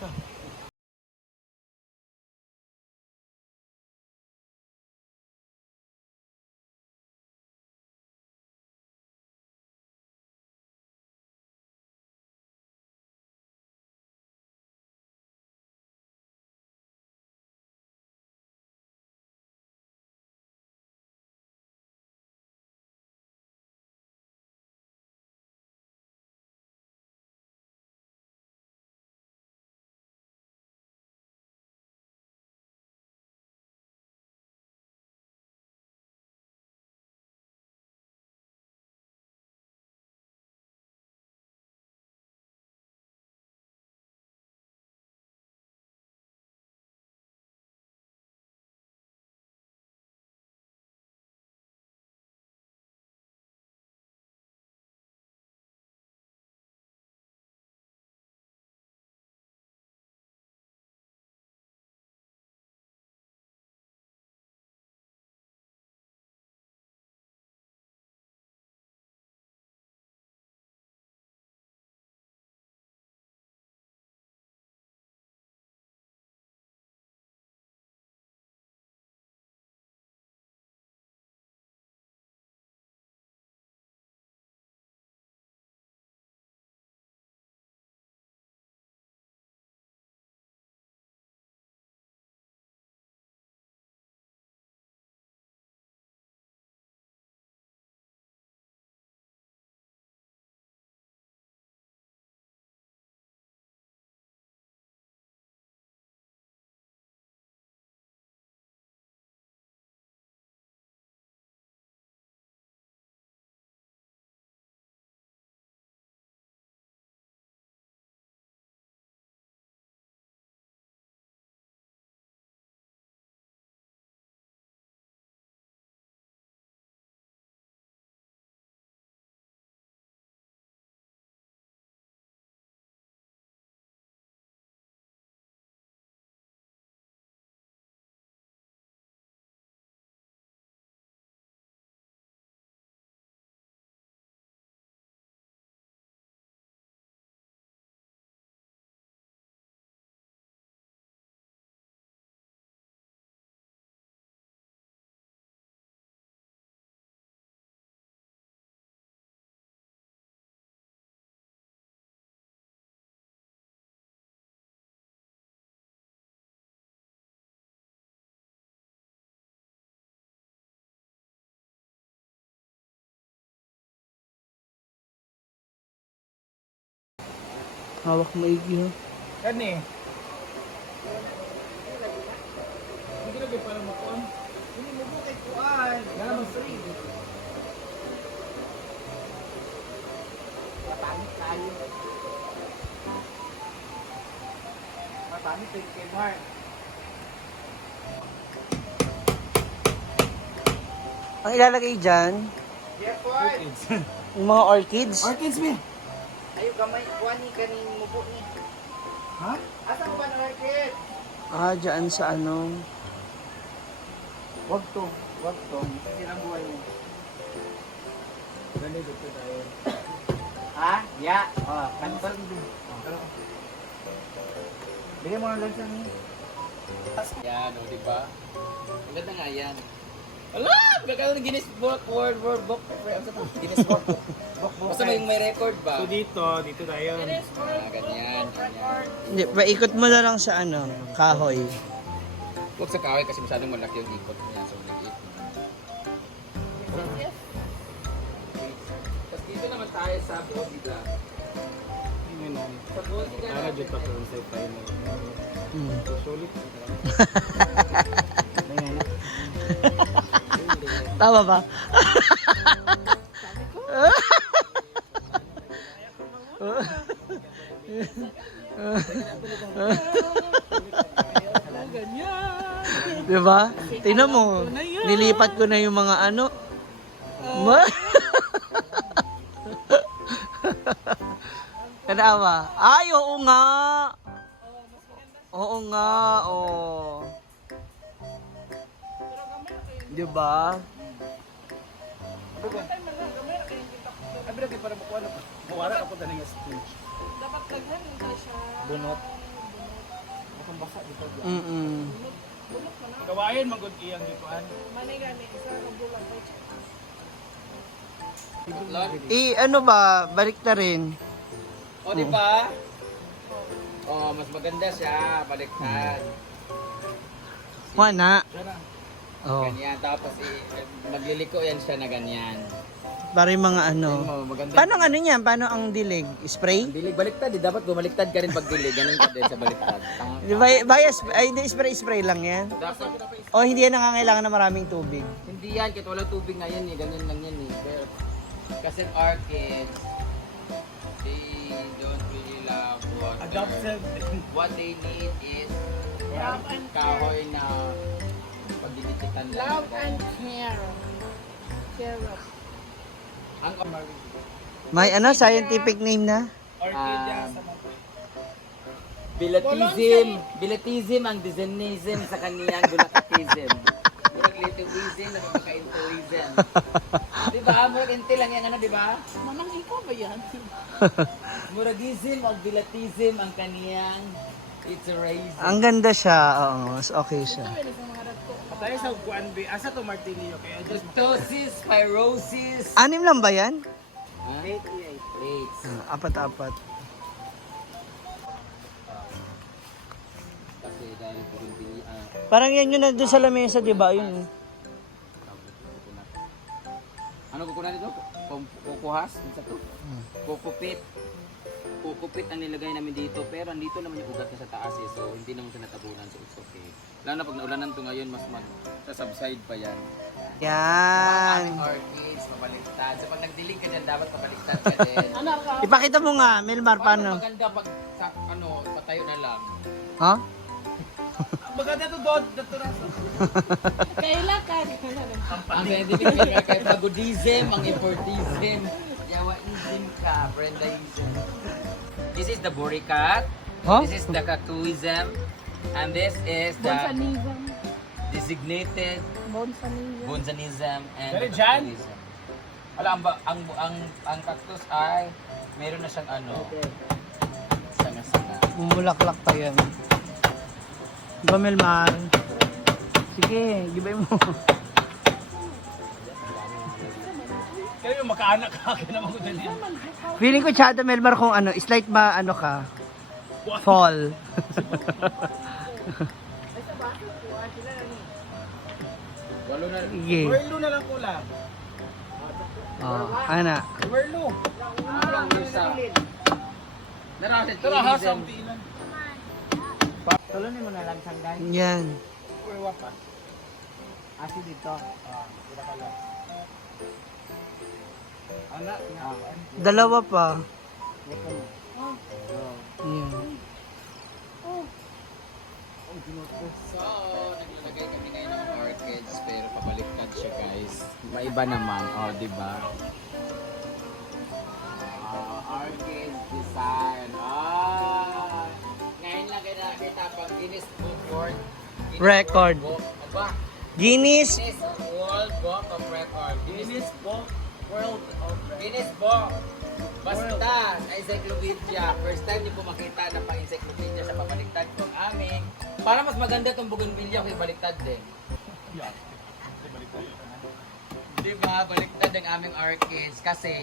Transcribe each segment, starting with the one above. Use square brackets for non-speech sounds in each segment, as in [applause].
Go. Hawak maigi ha. Kani. Hindi na ba para makuan? Hindi mo kay kuan. Mo free. Matangit tayo. Matangit kay Mark. Ang ilalagay dyan, Yeah, kuan. yung mga orchids. Orchids me. Ayo gamay kuan ni kaning mubo ni. Ha? Asa mo ba na orchid? Ah, dyan sa ano. Wag to. Wag to. Sirang buhay mo. Gani dito tayo. Ha? Ya. Ah, cancel din. Bigyan mo ng lansa ni. Yan, o, di ba? Ang ganda nga yan. Ala! Magkakaroon ng Guinness Book World World Book. Ano sa to? Guinness Book. Basta may, may record ba? So dito, dito tayo. Ah, ganyan. ganyan. Hindi, paikot mo na lang sa ano, kahoy. Huwag sa kahoy kasi masyadong malaki yung ikot niya. So, nag-ikot. Tapos dito naman tayo sa Bogida. Sa Bogida Tara dyan pa sa na. Hmm. So, sulit. [laughs] Tama ba? Di ba? Tingnan mo, nilipat ko na yung mga ano. Ma? [laughs] Kanawa. Ay, oo nga. Oo nga, oo. Di ba? Abi lagi para makuha na pa. Mawara ako sa nga stage. Dapat daghan yung siya. Bunot. kung basa dito. Mm-mm. Kawayan magod iyang gikuan. Tatlon. Eh, ano ba? Balik na rin. O, di ba? Oh, mas maganda siya. Baliktad. Wala. Sana. Oh. Ganyan. Tapos, i- magliliko yan siya na ganyan. Para yung mga ano. Tingnan mo, maganda. Paano ang ano niyan? Paano ang dilig? Spray? Dilig, baliktad. Eh. Dapat bumaliktad ka rin pag dilig. Ganun ka din sa baliktad. Tanga ka. Bias, ay, hindi, spray, spray lang yan. Dapat, O hindi yan nangangailangan ng maraming tubig. hindi yan. Kahit walang tubig nga yan eh. Ganyan lang yan eh. Pero, kasi our kids, they don't really love water. Adopted. What they need is kahoy na pagdiditikan lang. Love and care. Care of. Ang May ano, scientific name na? Orchid Ah. sa. Bilatism. Bilatism ang designism sa kaniyang gulakatism. Murag litiwism na magkaka-intuism. [laughs] di ba? Murag inti lang yan, ano, di ba? Mamang ikaw ba yan? [laughs] Muragism o bilatism ang kaniyang iterism. Ang ganda siya. Oo, mas okay siya. Pwede sa kuan be. Asa to Martilio kaya just Gustosis, pyrosis. Anim lang ba yan? Ha? Eight. Eight. Ah, apat-apat. Kasi dahil po rin ah, Parang yan yun nandun sa lamesa, di ba? Yun. Ano kukunan nito? Kukuhas? Ano sa to? Kukupit. Kukupit ang nilagay namin dito. Pero andito naman yung ugat niya sa taas eh. So hindi naman siya natabunan. So it's okay. Lalo na pag naulanan to ngayon, mas mag sa subside pa yan. Yan. Ang orchids, mabaliktad. So pag nagdilig ka dyan, dapat mabaliktad ka din. [laughs] Ano ka? Ipakita mo nga, Melmar, Paano paano? maganda pag sa, ano, patayo na lang? Ha? maganda to dot dito na. [laughs] Kailakan. Ang scientific nga kay pagodism, ang importism, yawaism ka, Brendaism. This is the boricat. Huh? This is the cactuism. And this is the Bonsanism. designated Bonsanism. Bunzanism and Pero dyan? Wala, ang, ba- ang, ang, ang cactus ay meron na siyang ano, sanga-sanga. Bumulaklak pa yan. Di ba, Melmar? Sige, gibay mo. Kaya yung makaanak ka kaya naman ko dali. Feeling ko, Chada Melmar, kung ano, slight ba, ano ka? Fall. [laughs] Walo na. Sige. Werlo na lang pula. Oh, ana. Werlo. Ang isa. Narasit Tara ha sa pilan. Tulunin mo na lang. Yan. Pa. Asi dito. Ah, wala ka lang. Anak nga. Dalawa pa. Yan. So, naglalagay kami ngayon ng orchids pero pabaliktad siya guys. Maiba naman, oh, di ba? Ah, orchid design. Ah, ngayon lang kayo nakakita pang Guinness Book World Guinness Record. World Book. Aba, Guinness. Guinness World Book of Record. Guinness Book World of Records. Guinness Book. Basta, sa encyclopedia. First time niyo po makita na pang encyclopedia sa pabaliktad ko ang aming. Para mas maganda itong bougainvillea kung ibaliktad din. Yeah. Di ba? Baliktad ang aming orchids kasi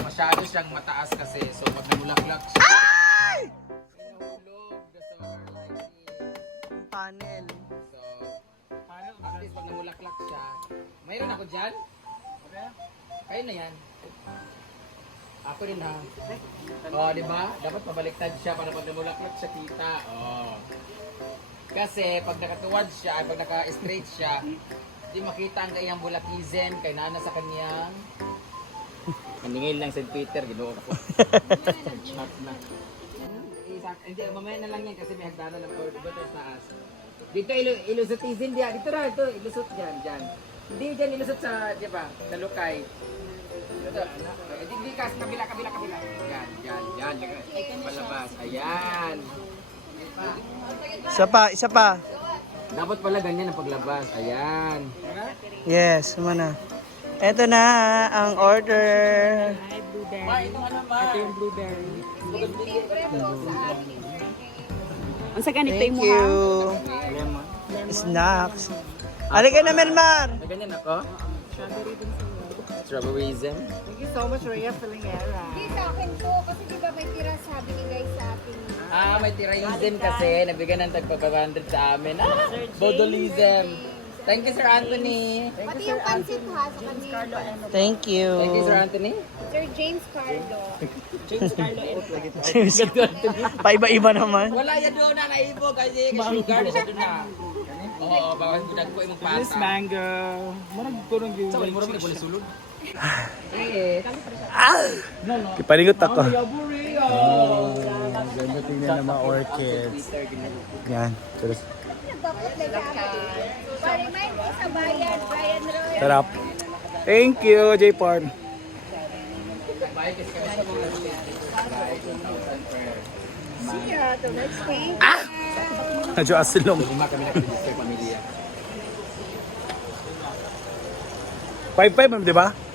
masyado siyang mataas kasi. So pag namulaklak siya, inuulog the solar lighting. Panel. So, at least pag namulaklak siya, mayroon ako dyan? Kayo na yan. Ako rin ha. Oh, di ba? Dapat pabaliktad siya para pag namulaklak siya kita. Oh. Kasi pag nakatuwad siya, pag naka-straight siya, di makita ang kanyang bulakizen kay nana sa kanyang Kaningil lang St. Peter, ginoo ko. Shot na. Hindi, mamaya na lang yan kasi may hagdanan ng or dito sa taas. Dito ilo ilusutisin diyan. Dito na, ito, ilusot diyan, diyan. Hindi diyan ilusot sa, di ba, sa lukay. Ito, anak. Eh, Hindi, hindi, kas, kabila, kabila, kabila. Yan, yan, yan. Palabas. Ayan. Isa pa, isa pa. Dapat pala ganyan ang paglabas. Ayan. Yes, mana. Eto na ang order. Ito ano? Ito yung blueberry. Unsa ganito Thank imo you. ha? Lemon. Snacks. Halika na, Melmar. Ganyan ako? Strawberryism. Thank you so much, Rhea Filingera. Hindi sa akin po, kasi di ba may tira sabi ni guys sa akin. Ah, may tiraism kasi. Nabigyan ng tagpa 500 sa amin. Ah, bodolism. Thank you, Sir Anthony. Pati yung pansit ha sa kanila. Thank you. Thank you, Sir Anthony. Sir James Carlo. [laughs] Paiba-iba naman. Wala yan doon na naibo kasi sugar na siya doon na. Oo, baka budag ko imong This pasa. mango. Marag ko nang Sa wala mo rin ko sulod. Ipalingot ako. Ganda tingnan ng mga orchids. Yan. Na Roy. Sarap. Thank you, J Parn. See ya, the next week. Medyo asilong. Lima kami nakapit sa pamilya. 5-5, di ba?